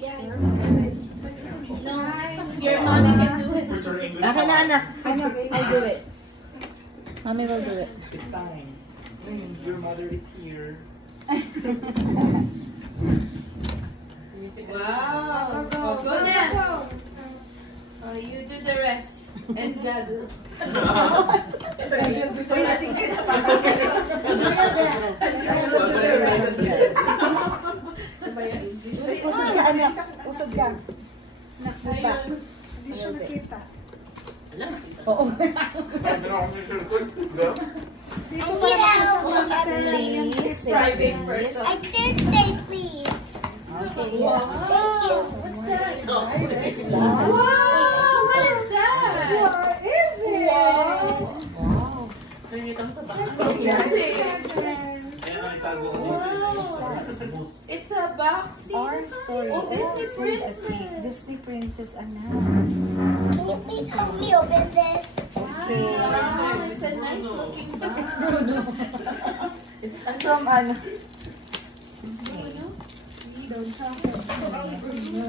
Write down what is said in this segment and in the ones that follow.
No, your mommy can do it. Okay na, anak. I'll do it. Mommy will do it. It's fine. Your mother is here. Wow. Oh, go na. Oh, you do the rest. And God will. Anak, usog lang. Nakita. Hindi siya nakita. Oo. Private person. I did say please. Okay. Wow. Thank you. What's that? Wow. Wow, what is that? What is it? Wow. It's a box. Our story. Oh, Disney princess. Disney princess, anak. Can you please help me open this? Wow, it's a nice looking box. It's Bruno. It's from ano. Don't tell her.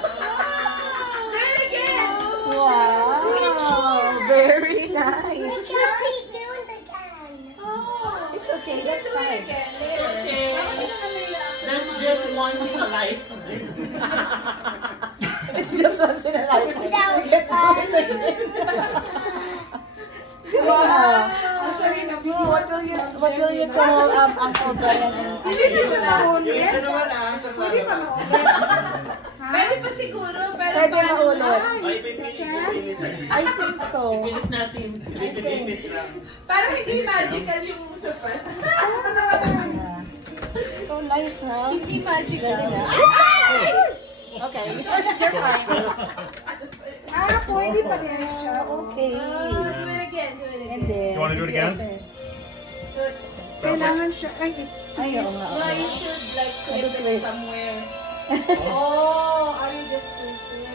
Do it again. Wow, very nice. Look how he doing again. Oh, It's okay, that's do it fine. again later. That's just one in a life. It's just once in a lifetime. That was Wow. What will you tell Uncle Brian and Hindi siya nahuli. Pwede pa siguro, pero Pwede paano maulot. na? I think so. Pilit natin. Parang hindi magical yung surprise. Yeah. So nice, huh? Hindi magical. Okay, you're fine. Pwede pa rin siya. Okay. Do it again, do it And again. then, You wanna do it again? So, Kailangan siya. Ay, oo nga. no, you should like clip it twist. somewhere. Oh, are you just twisting?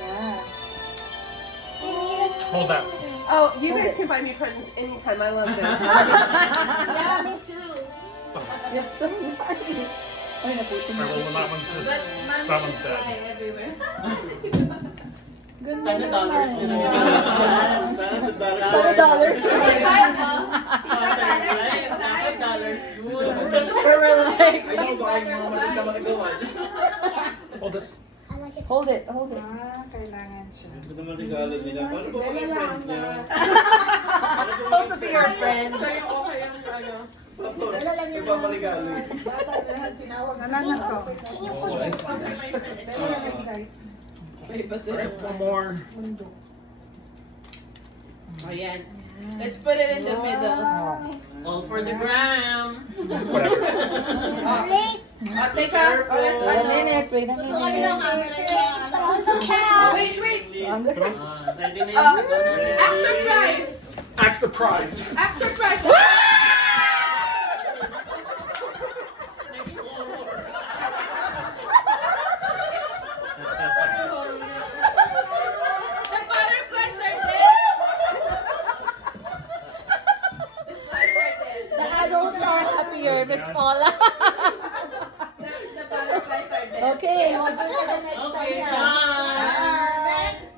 Yeah. Hold that. Oh, you guys can find me presents anytime. I love them. Yeah, me too. It's so nice. Ay, naputin mo. Alright, well, that one's just, But mom that one's should fly dead. everywhere. Ganda Sana dollars naman. yun. Sana dollars. $5. We were like, Hold this. hold it, hold it. Kailangan siya. Supposed to be your friend. So yung okay yung ano. Ano na to? May ba sila? One more. Oh, yan. Let's put it in the middle. All for the gram. Whatever. Oh, teka. Oh, let's Wait a minute, wait a Gusto ko minute. yung camera niya. Oh, wait. Ready na Oh, yun? extra prize. Act the prize. Extra prize. The butterflies are dead. The flies are dead. The adults are happier, Miss Paula. The butterflies are dead. Okay, we'll do it the next Okay, time. done.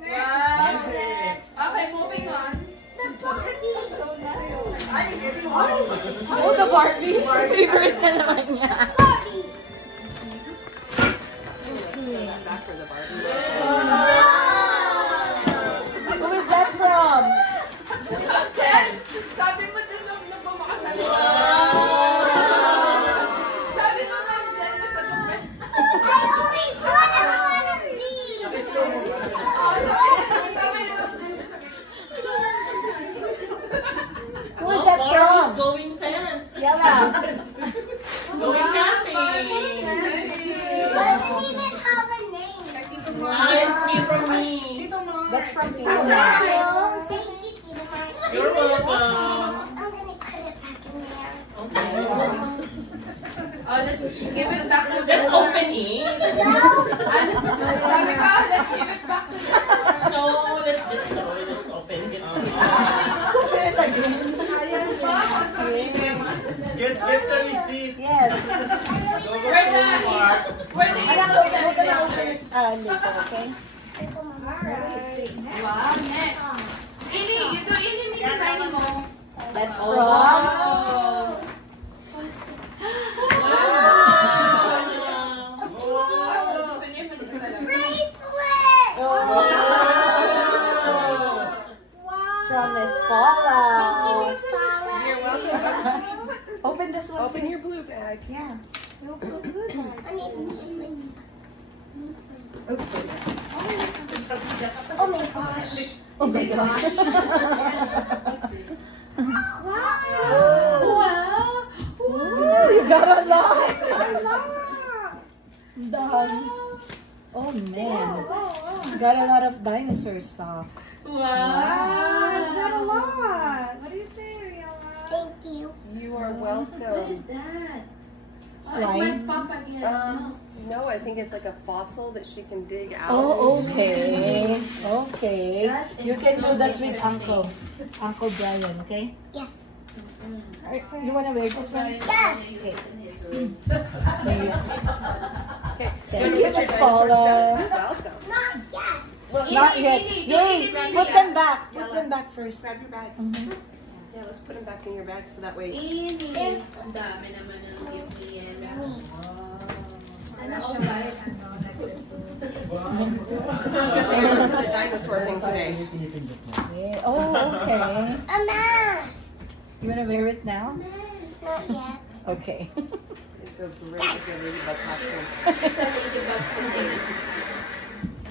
Wow. Okay, moving on. Oh, the Barbie. Favorite na naman niya. Who is that from? Jen, sabi mo din nung nagmamakasalita. Sabi mo nga, Jen, nasa gupit. Who is that from? Going fast. Yala. Going camping. It's me from me. That's from You're welcome. Okay. Oh, let's give it back to the Let's open it. Sabi ko, let's give it back to the No, let's open it. Get the receipt. Yes. Where do you Anak, look we're at gonna it? open this later, okay? Wow, next. Ini, you do ini, mini, mini mo. That's Oh. from... Wow. Gusto niyo yung maliit talaga. Bracelet! From Miss Paula. You're welcome. Open this one Open too. your blue bag. Yeah. Oh my gosh. Oh my gosh. Wow. Ooh, you got a lot. Done. Oh man. You got a lot of dinosaur stuff. Wow. What do you say, Riella? Thank you. You are What is welcome. that? Slime. No, I think it's like a fossil that she can dig out. Oh, okay. Okay. You can do this with Uncle Brian, okay? Yes. Alright, you wanna wear this one? Yes. Okay. Okay. Thank you, Miss Paula. You're welcome. Not yet. Not yet. Yay! Put them back. Put them back first. Grab your bag. Mhm. Yeah, let's put them back in your bag so that way. Ini. Ang dami naman ng gift ni Ella. Ano siya ba? There's the dinosaur thing today. Yeah. Oh, okay. Mama. You wanna wear it now? Not yet. Okay. It's a great ladybug costume.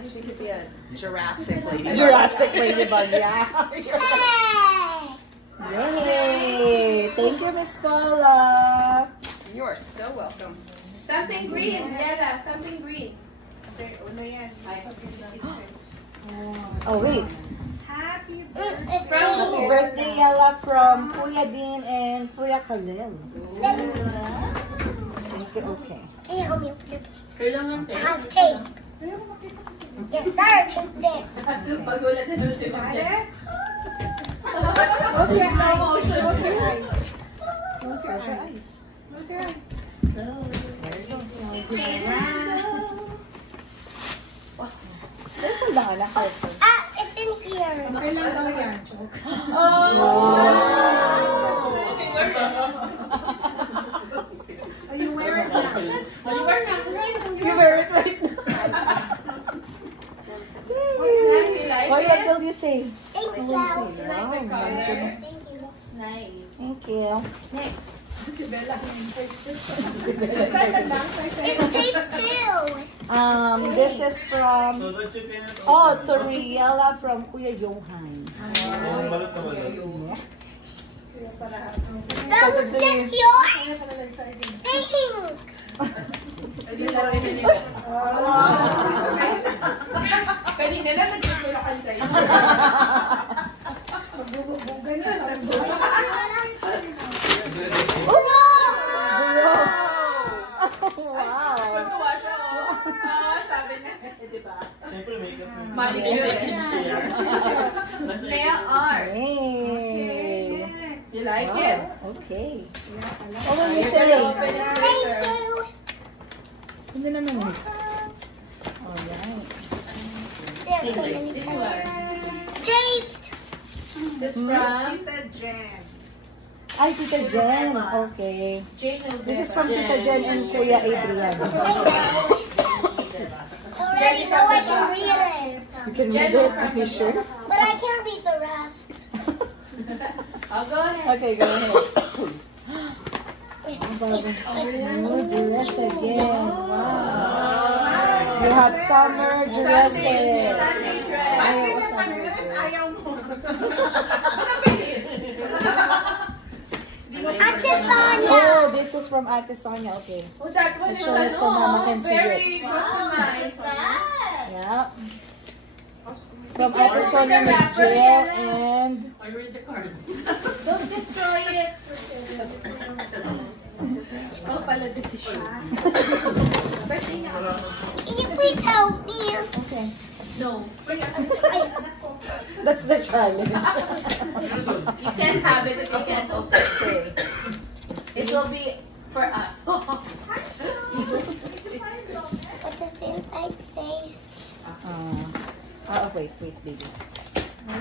She could be a Jurassic ladybug. Jurassic ladybug, yeah. Yay! Yay! Thank you, Miss Paula. You are so welcome. Something green, Ella. Something green. Una yan. Oh, wait. Happy It's Happy me. birthday, Ella, from Kuya Dean and Kuya Khalil. Okay, okay. Ay, okay. Kailangan I have cake. Yes, sir. Take this. Pagulat na doon si Mama. Close your eyes. Close your eyes. Close your eyes. Close your eyes. There's a lot of hearts. Ah, it's in here. Okay lang daw yan. Oh, you wear it now. You wear it right now. What will you say? Thank you. Wow, Like the color. Thank you. Nice. Thank you. Next. It's tape too. This is from So the chicken is to Riella from Kuya Johan. Balot na balot. That was just yours. Thanks. Kanina lang nagkakulakan tayo. Magbubugan na. Wow. Tuwa siya, oh. Sabi na, di ba? Siyempre makeup mo. Nail art. Hey. You like it? Okay. What will you Open say? it Thank later. you. Hindi naman yun. Alright. There's so many colors. Jake. This from Tita Jen. Ay, Tita Jen. Okay. Jane This is from Tita Jen and Kuya Adrian. Already know I can read it. You can read it, are you sure? But I can't read the rest. I'll go ahead. Okay, go ahead. Oh, dress again. Wow. You have summer dresses. Sunday dress. Ayaw mo. Ate Sonia. Oh, this is from Ate Sonia. Okay. Oh, that one is Show it so Mama can see very it. customized. Yeah. From Ate Sonia Miguel and I read the card. Don't destroy it. Oh, pala decision. Birthday niya. Can you please help me? Okay. No. That's the challenge. You can't have it if you can't open it. Okay. It will be for us. What does inside say? Wait, baby.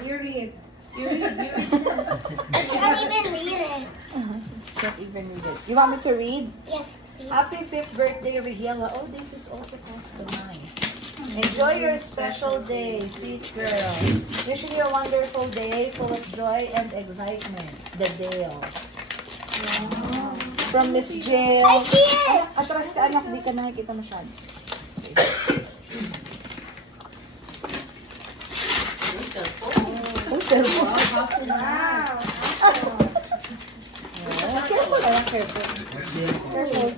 You read. You read. I can't even read it. Can't even read it. You want me to read? Yes, please. Happy 5th birthday, Rihiela. Oh, this is also customized. Enjoy your special day, sweet girl. Wishing you a wonderful day full of joy and excitement. The Dales. From Miss Jill. I see it. Atras ka, anak. Di ka nakikita masyado. Oh, cellphone. Wow. Careful, careful. Careful.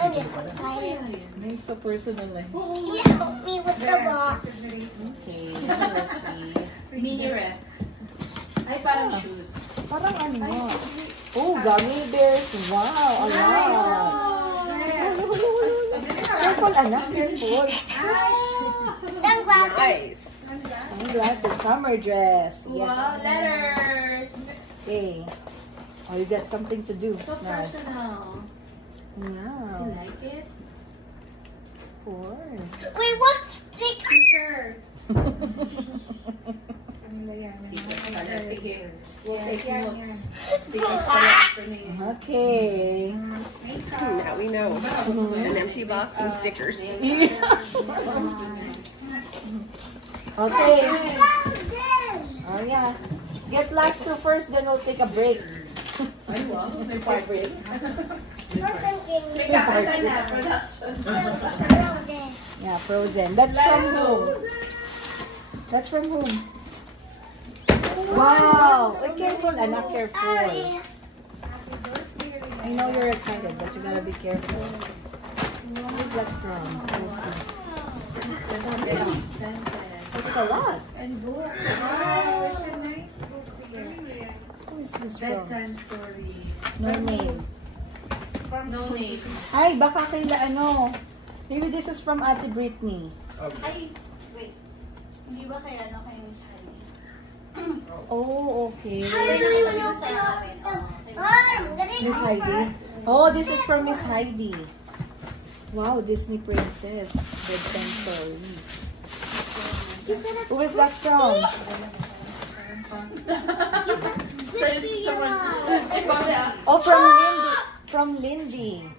I'm excited. It's so personal. Can you help me with the box? Okay, let's see. Mini ref. Ay, parang shoes. Parang ano? Oh, gummy bears. Wow, a lot. Careful, anak. Careful. Then glasses. Sunglasses, summer dress. Yes. Wow, letters. Okay. Oh, you got something to do So now. personal. You Yeah. like it? Of course. Wait, what stickers? Sige. We'll take notes. Okay. Now we know. An empty box and stickers. Okay. Oh yeah. Get last two first, then we'll take a break. Ay, wow. May part break. Yeah, Frozen. That's from whom? That's from whom? Wow! Be careful, anak, careful. I know you're excited, but you gotta be careful. Where's that from? We'll see. It's a lot. And book. Wow, it's a nice book here. Who is this from? Bedtime story. No name. No name. Ay, baka kaila ano. Maybe this is from Ate Brittany. Ay, wait. Hindi ba kaya ano kayo Miss Harley? Oh, okay. Miss Miss Heidi. Oh, this is from Miss Heidi. Wow, Disney Princess. Bedtime stories. Who is that from? Oh, from Lindy. From Lindy.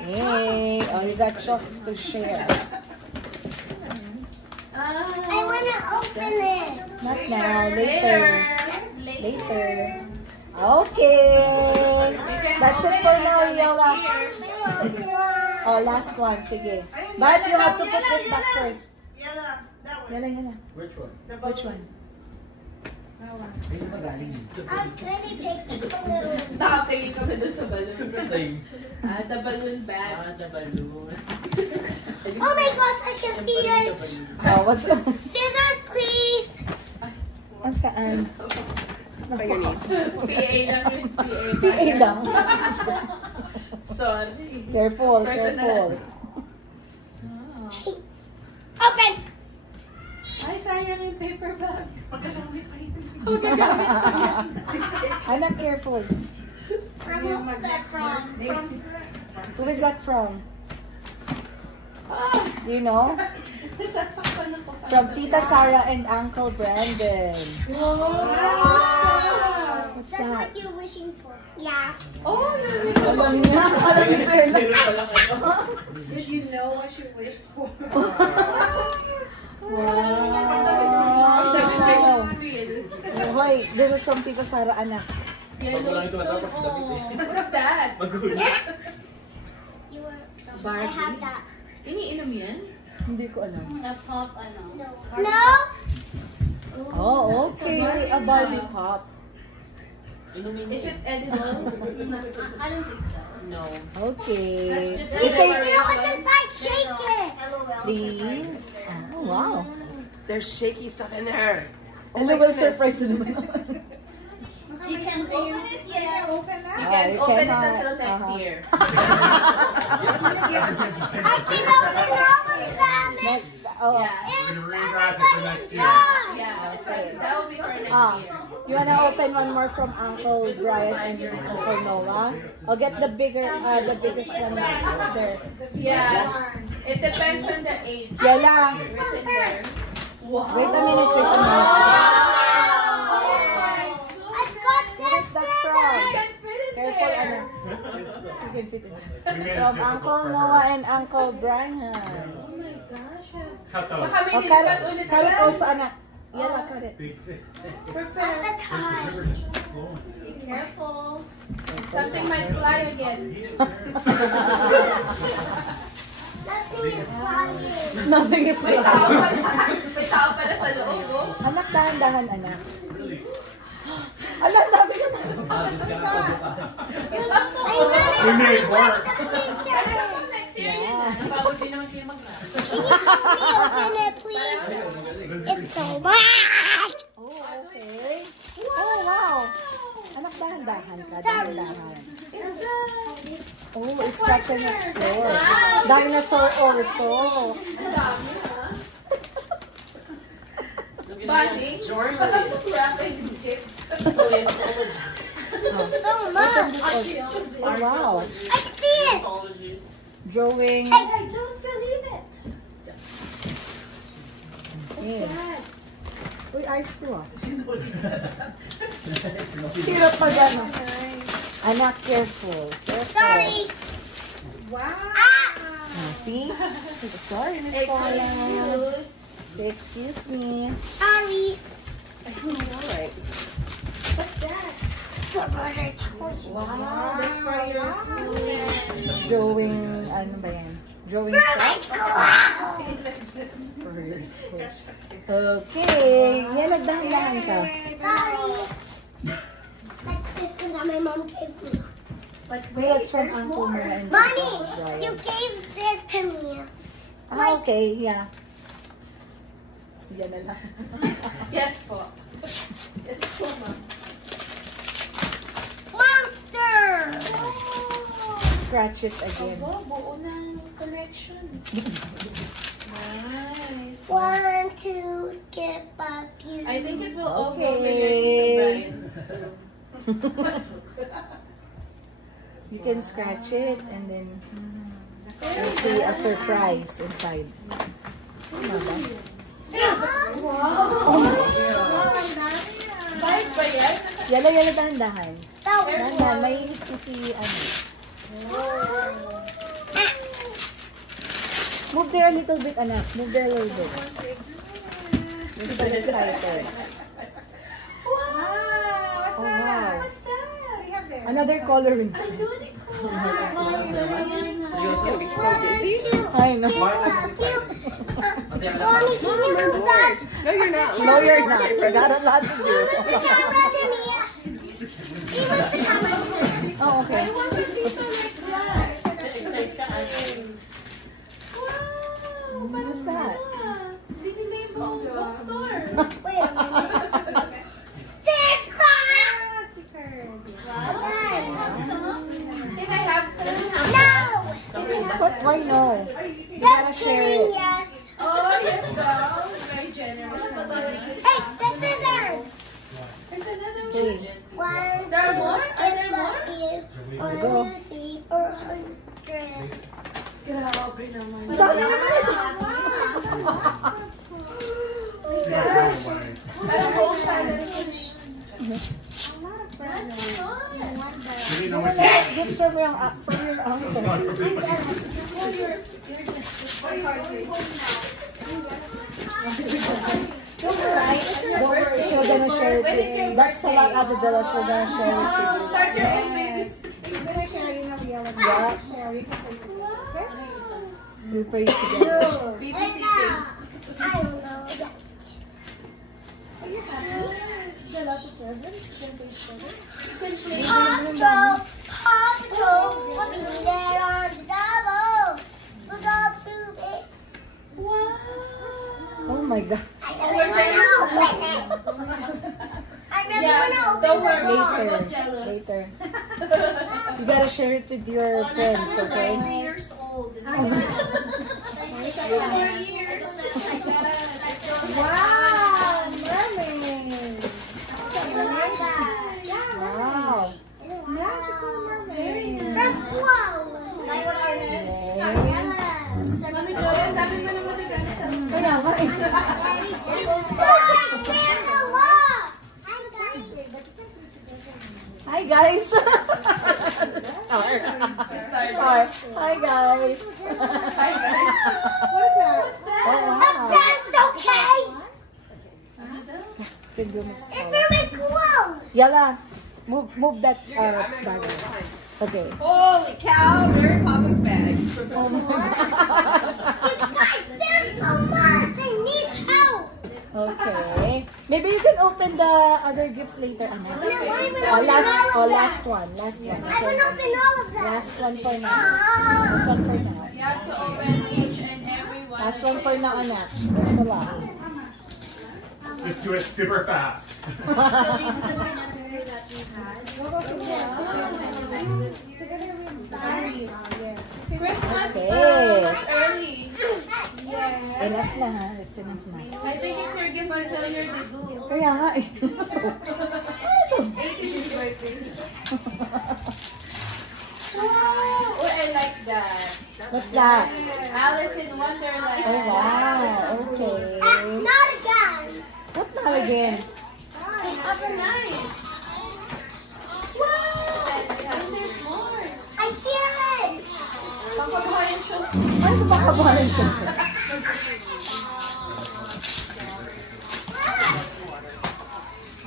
Hey, oh, you got chocolates to share. I want to open it. Not now, later. Later. Okay. That's it for now, Yola. Oh, last one. Sige. But you have to put this back first. Yala. Which one? Which one? I'll really take a little. Nakapingin kami doon sa balloon. Same. The balloon bag. The balloon. Oh my gosh, I can see it. Oh, what's up? Scissors, please. Ang saan? By your knees. PA lang yun. PA lang. Sorry. Careful, Personal. careful. Open. Ay, sayang yung paper bag. Anak, careful. From who is that from? Who is that from? Do you know? Sasakpan ako sa From Tita Sarah and Uncle Brandon. Wow. What's That's that? what you're wishing for. Yeah. Oh, Alam niya. Alam niya. Did you know what you wished for? Wow. Hoy, this is from Tita Sarah, anak. Yellowstone. What's that? You were. I Barbie? have that. Iniinom yan? Hindi ko alam. The pop, No. Oh, okay. A Barbie pop. Is it edible? I don't think so. No. Okay. That's just You Say, can know what's inside. Shake it. please. Oh, wow. There's shaky stuff in there. Oh my God, surprise naman. You can open it yet. Open that? You can you open it cannot. until next year. I can open all of them. Next, oh, Yeah. We're gonna rewrap it for next year. Yeah. That will be for next year. you wanna open one more from Uncle Brian and Uncle Noah? I'll get the biggest one there. Yeah. It depends on the age. Yala, Written there. wait a minute, wait a minute. I've got What is that from? Careful, there. Anna. You can fit it. We made it From difficult. Uncle Noah and Uncle Brian. Cut Baka off. may Oh, nilipat carrot, ulit carrot siya. also, Anna. Yala, carrot. Big fish. at the time. Be careful. Something might fly again. Nothing is flying. Nothing is May wrong. tao pala. May tao pala sa loob, oh. Anak, dahan-dahan, anak. Anak, sabi ka na. We made it work. Next year yun na. Napagod din naman kayo mag-rap. Open it, please. It's so bad. Oh, okay. Oh, wow. Anak, dahan-dahan ka. Dahan-dahan. Oh, it's like an explore. Dinosaur also. Ang dami, ha? Bunny? Wrapping gifts. Oh, Mom. Oh, wow. I see it. Drawing. I don't believe it. Yeah. Uy, ice ko ah. Hirap pa gano'n. Anak, careful. Careful. Sorry. Wow. Ah, see? Sorry, Miss Paula. Excuse. Excuse me. Sorry. Alright. What's that? Strawberry choice. Wow, that's for your school. Drawing, ano ba yan? Drawing For stuff? my school. For your school. Okay. Yan, nagdahan-dahan ka. Sorry. Like this one that my mom gave me. But That's from Uncle Mira and Mommy, Uncle Brian. you gave this to me. Ah, okay. Yeah. Yan na lang. Yes po. Yes po, ma'am. Monster. Scratch it again. Abo, buo ng collection. Nice. 1, 2, skip a few. I think it will all go Okay. to your Tito Brian's. You can scratch it and then you'll see a surprise inside. Ano ba? Bait ba yan? Yala, dahan-dahan. Dahan-dahan. Mahilig ko si ano. Move there a little bit, anak. Move there a little bit. You're so excited. Wow. Oh, wow. What's that? We have there. Another coloring. A unicorn. You're gonna be so busy. I know. Mommy, can you do that? No, you're not. No, you're not. I got a lot to do. Oh, okay. I want to be so like that. Wow. What's that? Didi Label bookstore. Wait a minute. Can I have some? No! What? Why no? You gotta share it. Yes. Oh, yes, go. Very generous. Hey, the scissors! There's another Okay. one. 1, There are 2, more? Are there more? is Go. 1, 2, 3, 400. Grabe naman. Dami Parang whole challenge. We didn't know what to Gifts from your uncle. Don't worry, she's gonna share it with you. That's a lot of the village, she's gonna share it with you. Start your own baby. Yeah. We pray together. BBC I don't know. Paw Patrol, put me there on the double. Look up to it. Oh my god. I really want to open it. I really want to Don't worry, Later. I'm not jealous. Later. You gotta share it with your friends, okay? 3 years old. 4 years. Wow, mermaid. Wow. Magical mermaid. Mami Joy, ang dami mo naman nagano sa Kaya ba? Hi guys. Star. Hi guys. Hi, guys. What's that? Oh wow. Finger mo sa Yala, move that bag. Okay. Holy cow, Mary Poppins bag. Oh my Okay. Maybe you can open the other gifts later, Anna. Last one. Okay. Last one for now. Last one for now. You have to open each and every one. Last one for now, Anak. There's a lot. Just do it super fast. Christmas Okay. Christmas early. Enough na ha. It's enough na. I think it's your gift until your debut. Kaya nga eh. Oh, I like that. What's that? Alice in Wonderland. Oh wow. Okay. What not again? That's nice. And there's more. Pakabahan siya. Ano ba kabahan siya?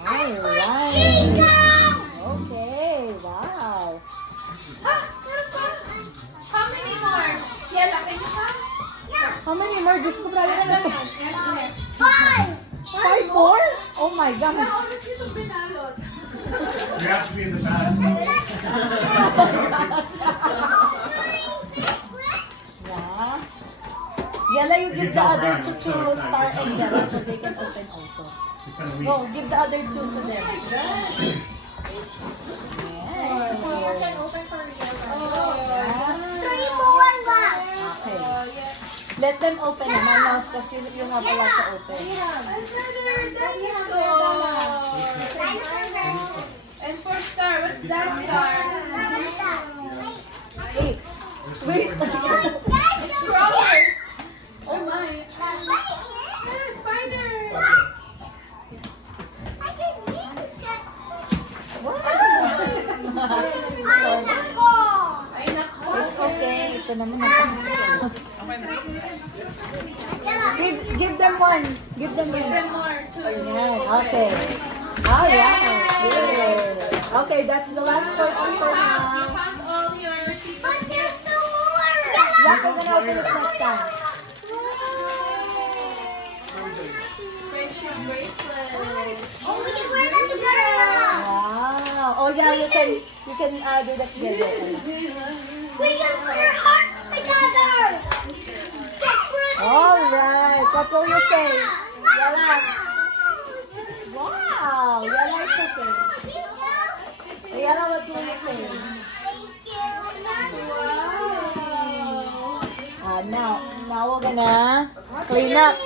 Alright. Okay. Wow. How many more? Yeah, laki niyo pa? How many more? Diyos ko, grabe na ito. 5 more? Oh my God. You have to be in the back. Yeah. Yala, you give the other two to Star and Della so they can open also. It's kind of weak. Oh, give the other two to them. Yeah. Okay. Let them open it, Mama, because you have a lot to open. And for Star, what's that Star? Wait. Wait. It's crawlers. Oh my. Spider. What? Ay, nako. It's okay. Ito naman Give them one. Give them Give them one. more too. Yeah, okay. Alright. Good. Okay, that's the last for You now. found all your secret gifts. Yeah, we're gonna open it next time. Friendship bracelet. Wow. Oh yeah, you can do that together. Alright. What will you say? Yala. Wow. Yala is okay. Yala, what will you say? Wow. Now we're gonna clean up.